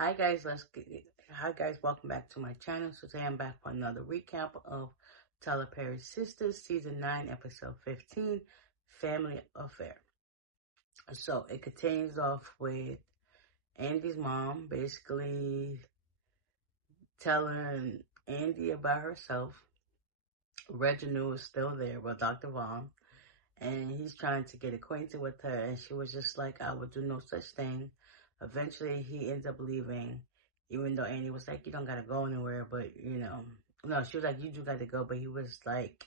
Hi guys, welcome back to my channel. So today I'm back for another recap of Tyler Perry's Sistas, Season 9, Episode 15, Family Affair. So it continues off with Andy's mom basically telling Andy about herself. Reginald is still there with Dr. Vaughn, and he's trying to get acquainted with her, and she was just like, I would do no such thing. Eventually, he ends up leaving, even though Annie was like, you don't gotta go anywhere, but, no, she was like, you do gotta go, but he was like,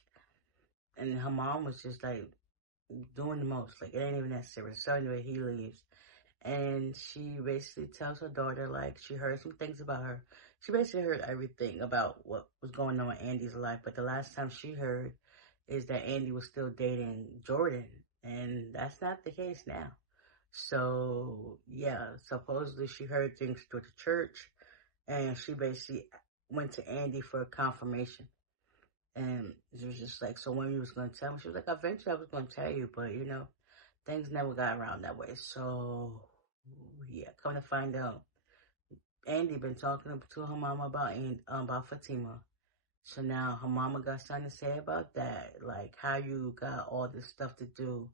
and her mom was just like, doing the most, like, it ain't even that serious. So anyway, he leaves, and she basically tells her daughter, like, she heard some things about her. She basically heard everything about what was going on in Andy's life, but the last time she heard is that Andy was still dating Jordan, and that's not the case now. So, yeah, supposedly she heard things through the church, and she basically went to Andy for a confirmation. And she was just like, so when you was going to tell me? She was like, eventually I was going to tell you, but, things never got around that way. So, yeah, come to find out, Andy been talking to her mama about Fatima. So now her mama got something to say about that, like how you got all this stuff to do,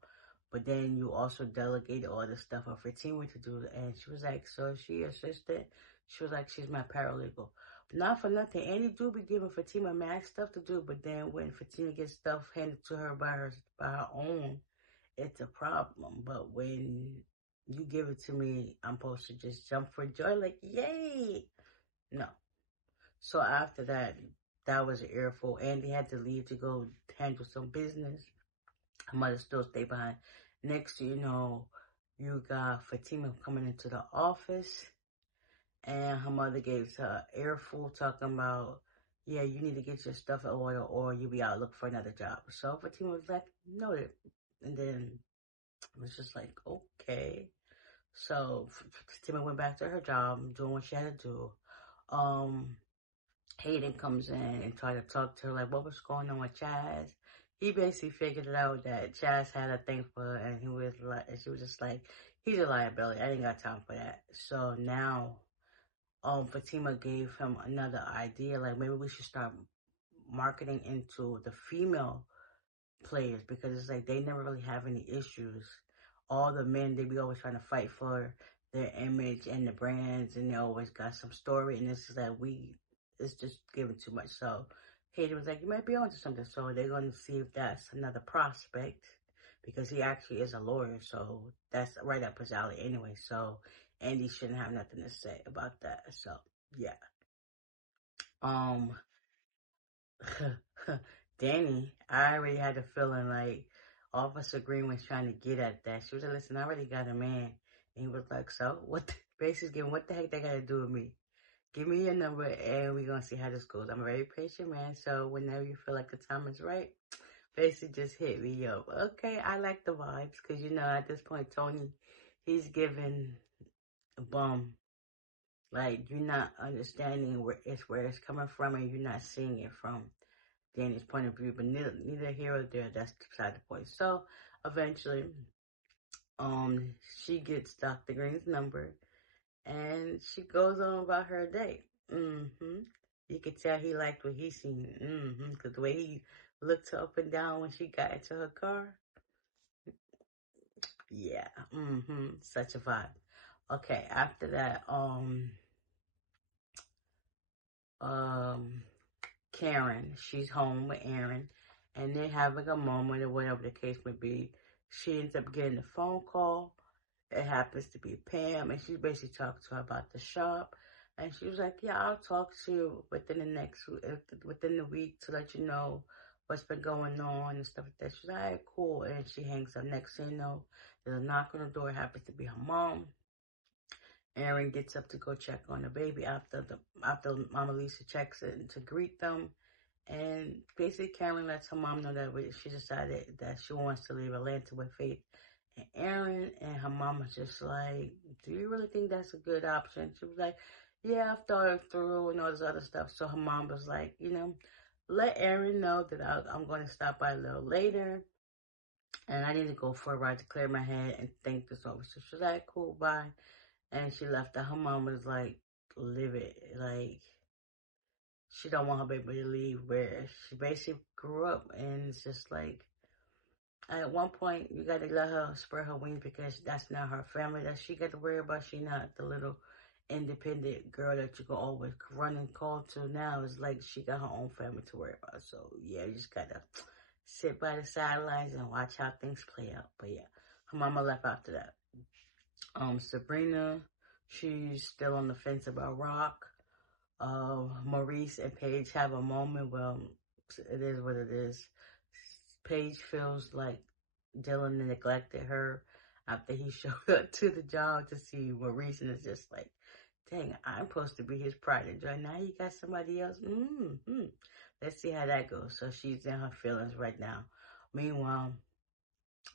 but then you also delegated all this stuff for Fatima to do. And she was like, so is she assistant? She was like, she's my paralegal. Not for nothing, Andy do be giving Fatima mad stuff to do, but then when Fatima gets stuff handed to her by her own, it's a problem. But when you give it to me, I'm supposed to just jump for joy, like, yay! No. So after that, that was an earful. Andy had to leave to go handle some business. Her mother still stayed behind. Next, you got Fatima coming into the office, and her mother gave her an earful talking about, yeah, you need to get your stuff in order or you'll be out looking for another job. So Fatima was like, noted. And then it was just like, okay. So Fatima went back to her job, doing what she had to do. Hayden comes in and try to talk to her, like, what was going on with Chaz? He basically figured it out that Chaz had a thing for her, and she was just like, he's a liability. I ain't got time for that. So now, Fatima gave him another idea, like maybe we should start marketing into the female players because it's like they never really have any issues. All the men, they be always trying to fight for their image and the brands, and they always got some story, and it's just like it's just giving too much. So Hayden was like, you might be onto something. So they're going to see if that's another prospect because he actually is a lawyer. So that's right up his alley anyway. So Andy shouldn't have nothing to say about that. So yeah. Um, Danny, I already had a feeling like Officer Green was trying to get at that. She was like, listen, I already got a man. And he was like, so what? Basically, giving what the heck they got to do with me? Give me your number and we're going to see how this goes. I'm a very patient man, so whenever you feel like the time is right, basically just hit me up. Okay, I like the vibes because, at this point, Tony, he's giving a bum. Like, you're not understanding where it's coming from and you're not seeing it from Danny's point of view, but neither here or there. That's beside the point. So eventually, she gets Dr. Green's number, and she goes on about her day. You could tell he liked what he seen. Because the way he looked up and down when she got into her car. Yeah. Such a vibe. Okay. After that, um, Karen, she's home with Aaron, and they're having a moment or whatever the case may be. She ends up getting a phone call. It happens to be Pam, and she's basically talking to her about the shop. And she was like, yeah, I'll talk to you within the week to let you know what's been going on and stuff like that. She's like, all right, cool. And she hangs up. Next thing you know, there's a knock on the door. It happens to be her mom. Aaron gets up to go check on the baby after Mama Lisa checks in to greet them. And basically, Karen lets her mom know that she decided that she wants to leave Atlanta with Faith and Aaron. And her mom was just like, do you really think that's a good option? She was like, yeah, I've thought it through and all this other stuff. So her mom was like, let Aaron know that I'm going to stop by a little later. And I need to go for a ride to clear my head and think this over. So she was like, cool, bye. And she left. And her mom was like, livid. Like, she don't want her baby to leave where she basically grew up. And it's just like, at one point, you got to let her spread her wings because that's not her family that she got to worry about. She not the little independent girl that you can always run and call to now. It's like she got her own family to worry about. So, yeah, you just got to sit by the sidelines and watch how things play out. But, yeah, her mama left after that. Sabrina, she's still on the fence about Rock. Maurice and Paige have a moment. Well, it is what it is. Paige feels like Dylan neglected her after he showed up to the job to see Maurice, and it's just like, dang, I'm supposed to be his pride and joy. Now you got somebody else. Let's see how that goes. So she's in her feelings right now. Meanwhile,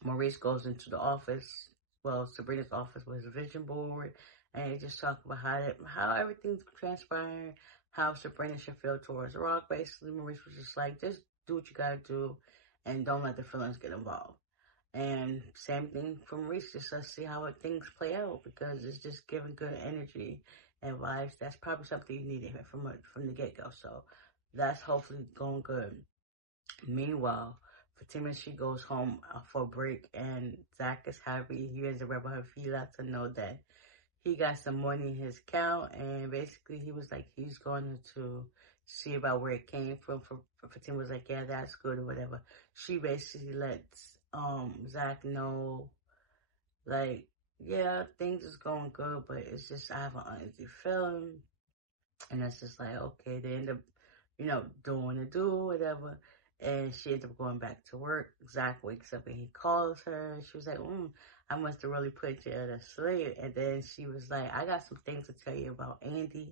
Maurice goes into the office, well, Sabrina's office with his vision board, and they just talk about how everything's transpiring, how Sabrina should feel towards Rock. Basically, Maurice was just like, just do what you gotta do, and don't let the feelings get involved. And same thing for Maurice, just let's see how things play out, because it's just giving good energy and vibes. That's probably something you needed from the get-go, so that's hopefully going good. Meanwhile, Fatima, she goes home for a break, and Zach is happy. He has to rub her feet out to know that he got some money in his account, and basically he was like, he's going to see about where it came from. Fatima was like, yeah, that's good or whatever. She basically lets Zach know, like, yeah, things is going good, but it's just I have an uneasy feeling. And that's just like, okay, they end up, doing what they do, whatever. And she ends up going back to work. Zach wakes up and he calls her. She was like, I must have really put you to sleep. And then she was like, I got some things to tell you about Andi.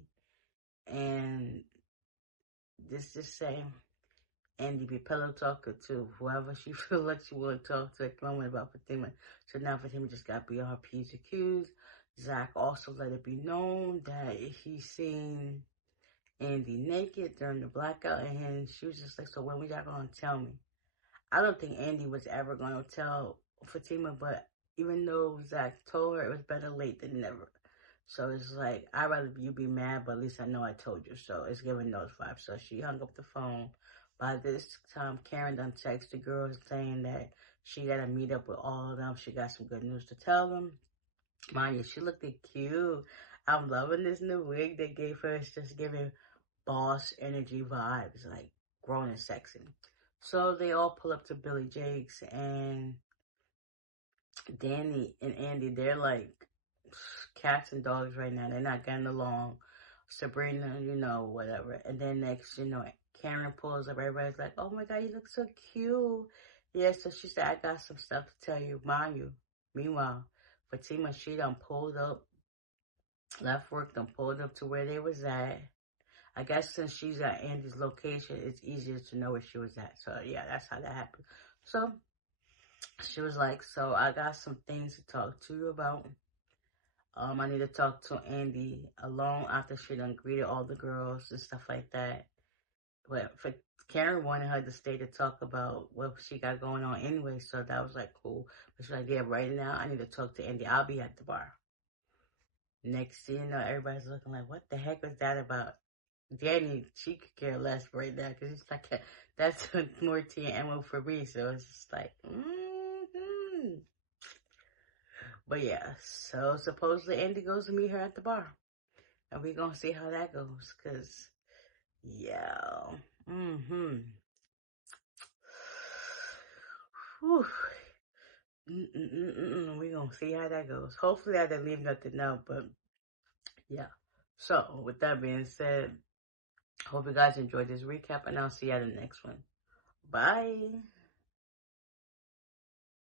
And this just saying, Andi be pillow talker to whoever she feel like she want to talk to at the moment about Fatima. So now Fatima just got to be on her P's and Q's. Zach also let it be known that he's seen Andi naked during the blackout, and she was just like, so when was y'all gonna tell me? I don't think Andi was ever gonna tell Fatima, but even though Zach told her, it was better late than never. So it's like, I'd rather you be mad, but at least I know I told you. So it's giving those vibes. So she hung up the phone. By this time, Karen done texted the girls saying that she gotta meet up with all of them. She got some good news to tell them. Mind you, she looked cute. I'm loving this new wig they gave her. It's just giving boss energy vibes, like grown and sexy. So they all pull up to Billy Jake's, and Danny and Andi, they're like cats and dogs right now. They're not getting along. Sabrina, whatever. And then next, Karen pulls up. Everybody's like, oh my God, you look so cute. Yeah, so she said, I got some stuff to tell you. Mind you, meanwhile, Fatima, she done pulled up, left work, done pulled up to where they was at. I guess since she's at Andi's location, it's easier to know where she was at. So, yeah, that's how that happened. So, she was like, so I got some things to talk to you about. I need to talk to Andi alone after she done greeted all the girls and stuff like that. But for Karen wanted her to stay to talk about what she got going on anyway, so that was like cool. But she's like, yeah, right now I need to talk to Andi. I'll be at the bar. Next thing you know, everybody's looking like, what the heck was that about? Danny, she could care less right now because it's like that's more T and ammo for me. So it's just like, But yeah, so supposedly Andi goes to meet her at the bar, and we're gonna see how that goes. Cause yeah, Whew. We're gonna see how that goes. Hopefully, I didn't leave nothing out, but yeah. So with that being said, hope you guys enjoyed this recap, and I'll see you at the next one. Bye.